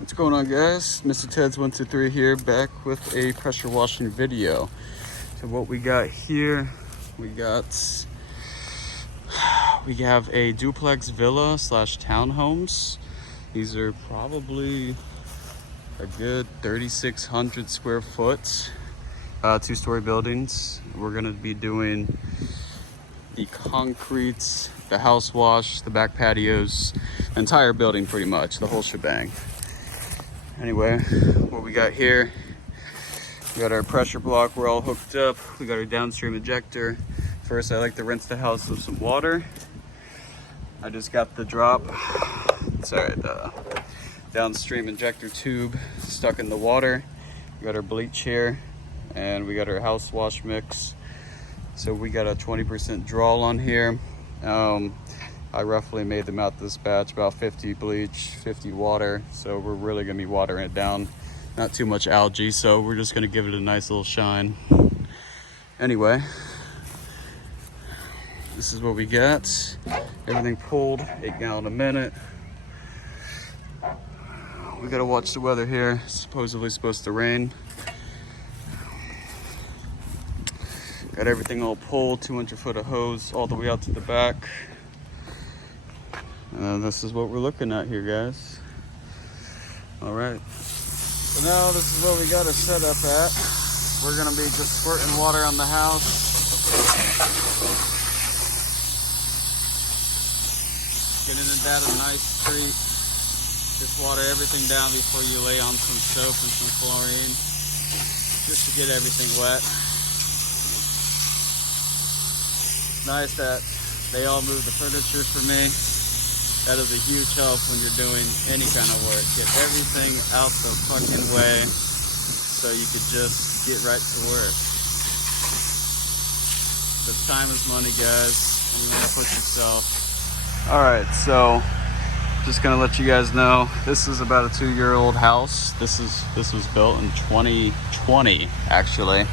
What's going on, guys? Mr. Ted's 123 here, back with a pressure washing video. So what we got here, we have a duplex villa slash townhomes. These are probably a good 3,600 square foot, two-story buildings. We're gonna be doing the concrete, the house wash, the back patios, the entire building pretty much, the whole shebang. Anyway, what we got here, we got our pressure block, we're all hooked up. We got our downstream injector. First, I like to rinse the house with some water. I just got the the downstream injector tube stuck in the water. We got our bleach here, and we got our house wash mix. So we got a 20% drawl on here. I roughly made them out this batch, about 50 bleach, 50 water. So we're really gonna be watering it down. Not too much algae, so we're just gonna give it a nice little shine. Anyway, this is what we got. Everything pulled, 8 gallon a minute. We gotta watch the weather here. It's supposedly supposed to rain. Got everything all pulled, 200 foot of hose all the way out to the back. And this is what we're looking at here, guys. All right. So now this is what we got to set up at. We're gonna be just squirting water on the house. Getting it at a nice streak. Just water everything down before you lay on some soap and some chlorine, just to get everything wet. It's nice that they all moved the furniture for me. That is a huge help when you're doing any kind of work. Get everything out the fucking way so you could just get right to work. But time is money, guys, and you want to push yourself. All right, so just gonna let you guys know, this is about a 2-year-old house. This was built in 2020, actually.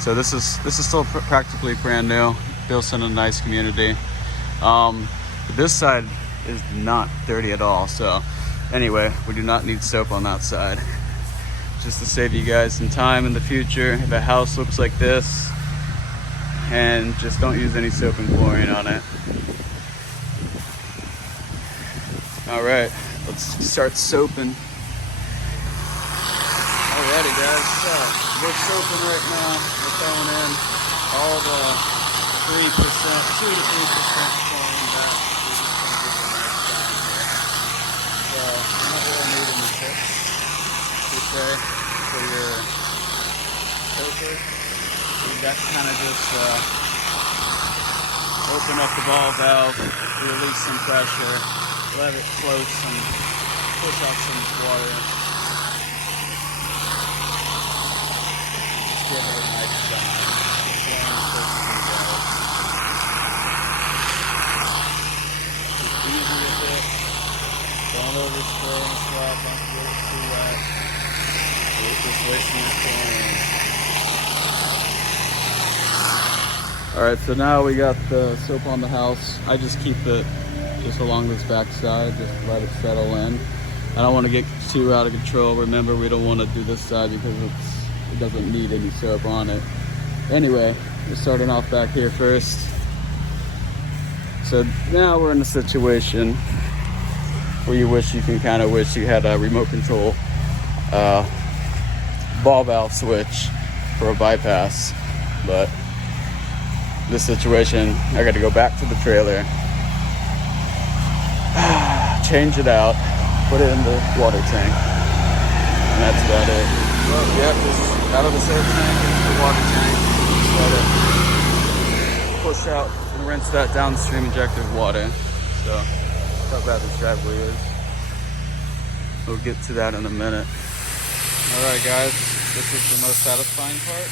So this is still practically brand new. Built in a nice community. This side is not dirty at all. So anyway, we do not need soap on that side. Just to save you guys some time in the future, if a house looks like this, and just don't use any soap and chlorine on it. All right, let's start soaping. Alrighty, guys, so we're soaping right now. We're throwing in all the 3%, 2 to 3% chlorine back. We're just gonna get the nice down here. So you're not really needing the tips, per se, for your soaper. You got to kind of just open up the ball valve, release some pressure, let it float some, push out some water. Just give it a nice shine. Just easy with it. Don't overspray and slap, don't get it too wet. You're just wasting your chlorine. Alright, so now we got the soap on the house. I just keep it just along this back side, just to let it settle in. I don't want to get too out of control. Remember, we don't want to do this side because it doesn't need any soap on it. Anyway, we're starting off back here first. So now we're in a situation where you wish you had a remote control ball valve switch for a bypass. But this situation, I got to go back to the trailer, change it out, put it in the water tank, and that's about it. Well, yeah, just out of the soap tank into the water tank, just let it push out and rinse that downstream injector of water. So that's how bad this driveway is. We'll get to that in a minute. All right, guys, this is the most satisfying part.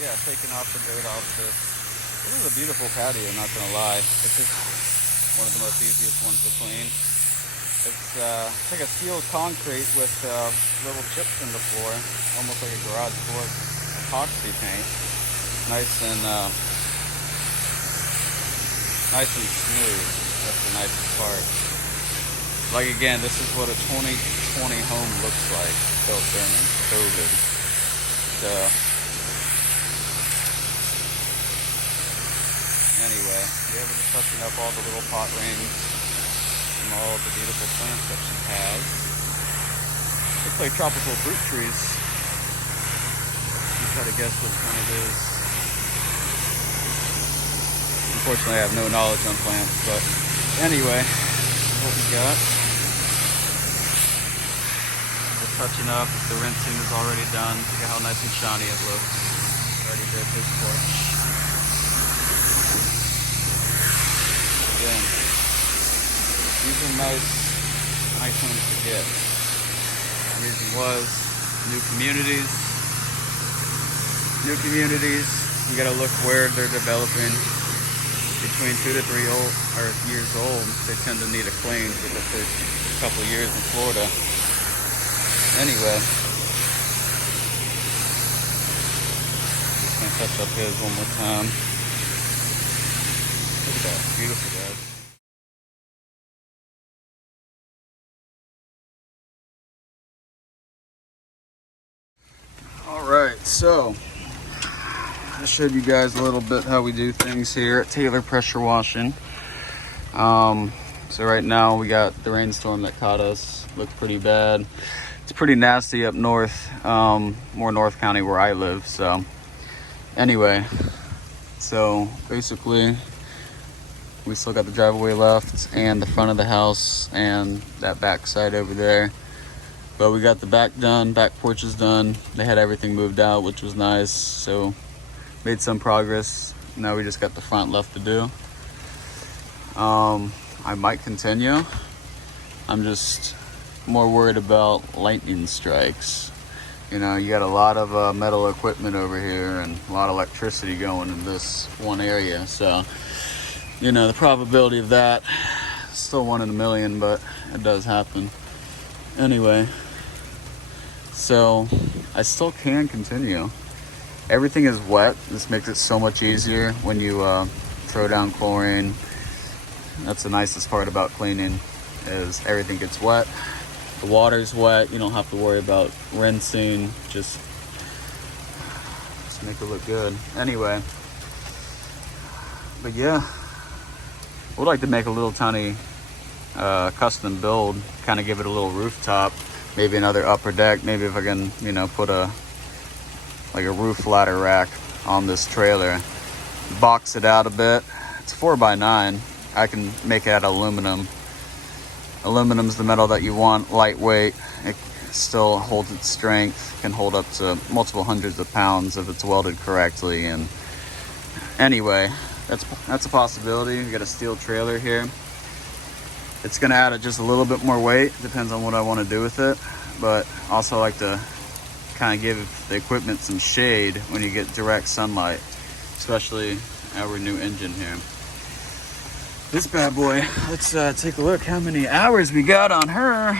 Yeah, taking off the dirt off this. This is a beautiful patio, not gonna lie. It's just one of the most easiest ones to clean. It's like a sealed concrete with little chips in the floor, almost like a garage floor epoxy paint. Nice and smooth. That's the nicest part. Like again, this is what a 2020 home looks like built during COVID. So anyway, yeah, we're just touching up all the little pot rings and all the beautiful plants that she has. Looks like tropical fruit trees. You try to guess which one it is. Unfortunately, I have no knowledge on plants, but anyway, this is what we got. Just touching up. The rinsing is already done. Look at how nice and shiny it looks. Already did his porch. Again, these are nice homes to get. The reason was new communities. You gotta look where they're developing. Between 2 to 3 years old, they tend to need a clean for the first couple of years in Florida. Anyway, just gonna touch up his one more time. Look at that, beautiful, guys. All right, so I showed you guys a little bit how we do things here at Taylor Pressure Washing. So right now we got the rainstorm that caught us. Looked pretty bad. It's pretty nasty up north, more North County where I live. So anyway, so basically we still got the driveway left and the front of the house and that back side over there. But we got the back done, back porch is done. They had everything moved out, which was nice. So made some progress. Now we just got the front left to do. I might continue. I'm just more worried about lightning strikes. You know, you got a lot of metal equipment over here and a lot of electricity going in this one area. So, you know, the probability of that is still 1 in a million, but it does happen. Anyway, so I still can continue. Everything is wet. This makes it so much easier when you throw down chlorine. That's the nicest part about cleaning, is everything gets wet. The water's wet. You don't have to worry about rinsing. Just make it look good. Anyway, but yeah, I would like to make a little tiny custom build, kind of give it a little rooftop, maybe another upper deck. Maybe if I can, you know, put a roof ladder rack on this trailer, box it out a bit. It's 4x9. I can make it out of aluminum. Aluminum's the metal that you want, lightweight. It still holds its strength, can hold up to multiple hundreds of pounds if it's welded correctly. And anyway, that's a possibility. We got a steel trailer here. It's gonna add just a little bit more weight, depends on what I want to do with it. But also like to kind of give the equipment some shade when you get direct sunlight, especially our new engine here. This bad boy, let's take a look how many hours we got on her.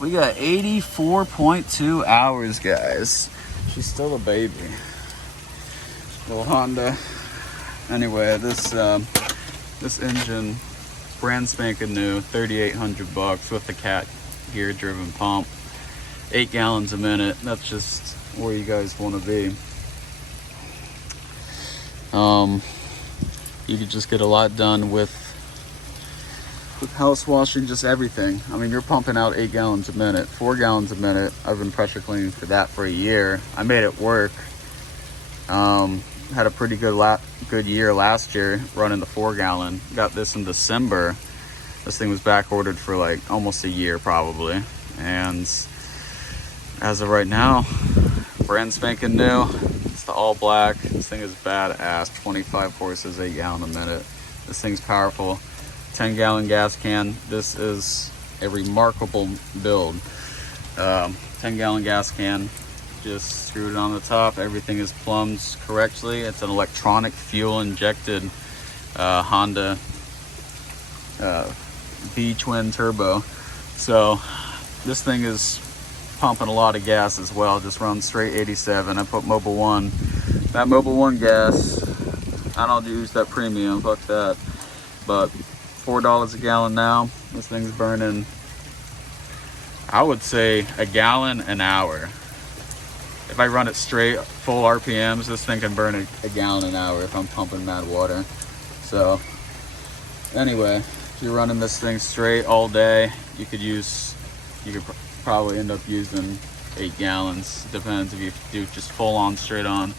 We got 84.2 hours, guys. She's still a baby. Little Honda. Anyway, this engine, brand spanking new, $3,800 with the cat gear driven pump. 8 gallons a minute. That's just where you guys want to be. You could just get a lot done with house washing, just everything. I mean, you're pumping out 8 gallons a minute, 4 gallons a minute. I've been pressure cleaning for that for a year. I made it work. Had a pretty good year last year running the 4 gallon. Got this in December. This thing was back ordered for like almost a year probably. And as of right now, brand spanking new. It's the all black. This thing is badass. 25 horses, 8 gallon a minute. This thing's powerful. 10 gallon gas can. This is a remarkable build. 10 gallon gas can. Just screwed it on the top. Everything is plumbed correctly. It's an electronic fuel injected Honda V-twin turbo. So this thing is pumping a lot of gas as well. Just runs straight 87. I put Mobil 1. That Mobil 1 gas, I don't use that premium, fuck that. But $4 a gallon now. This thing's burning, I would say, a gallon an hour. If I run it straight, full RPMs, this thing can burn a gallon an hour if I'm pumping mad water. So anyway, if you're running this thing straight all day, you could probably end up using 8 gallons. Depends if you do just full on straight on.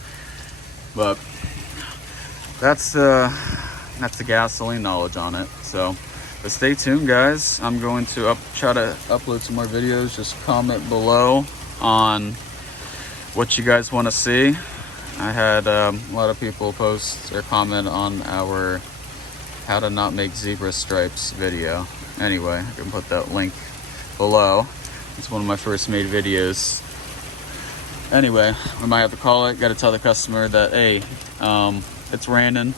But that's the gasoline knowledge on it. So, but stay tuned, guys. I'm going to try to upload some more videos. Just comment below on what you guys want to see. I had a lot of people post or comment on our how to not make zebra stripes video. Anyway, I can put that link below. It's one of my first made videos. Anyway, we might have to call it. Got to tell the customer that, hey, it's raining.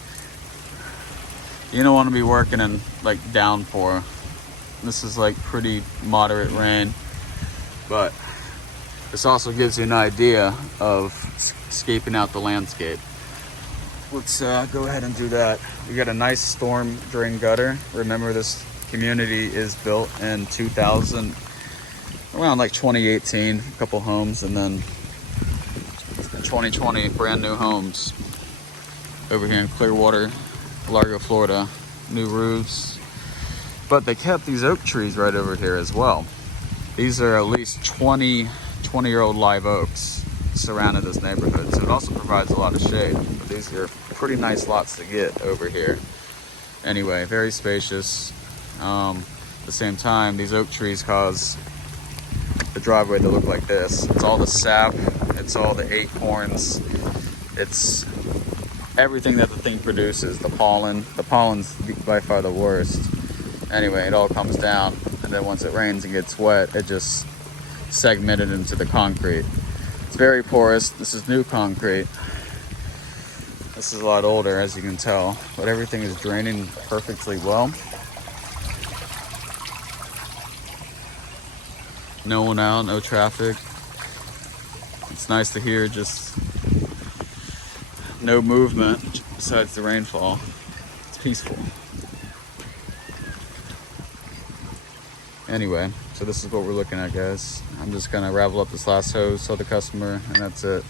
You don't want to be working in like downpour. This is like pretty moderate rain, but this also gives you an idea of scaping out the landscape. Let's go ahead and do that. We got a nice storm drain gutter. Remember, this community is built in 2000, around like 2018, a couple homes, and then 2020, brand new homes over here in Clearwater, Largo, Florida. New roofs, but they kept these oak trees right over here as well. These are at least 20-year-old live oaks surrounding this neighborhood, so it also provides a lot of shade. But these are pretty nice lots to get over here. Anyway, very spacious. At the same time, these oak trees cause the driveway to look like this. It's all the sap, it's all the acorns, it's everything that the thing produces. The pollen's by far the worst. Anyway, it all comes down, and then once it rains and gets wet, it just segmented into the concrete. It's very porous. This is new concrete. This is a lot older, as you can tell, but everything is draining perfectly well. No one out, no traffic. It's nice to hear just no movement besides the rainfall. It's peaceful. Anyway, so this is what we're looking at, guys. I'm just gonna ravel up this last hose, tell the customer, and that's it.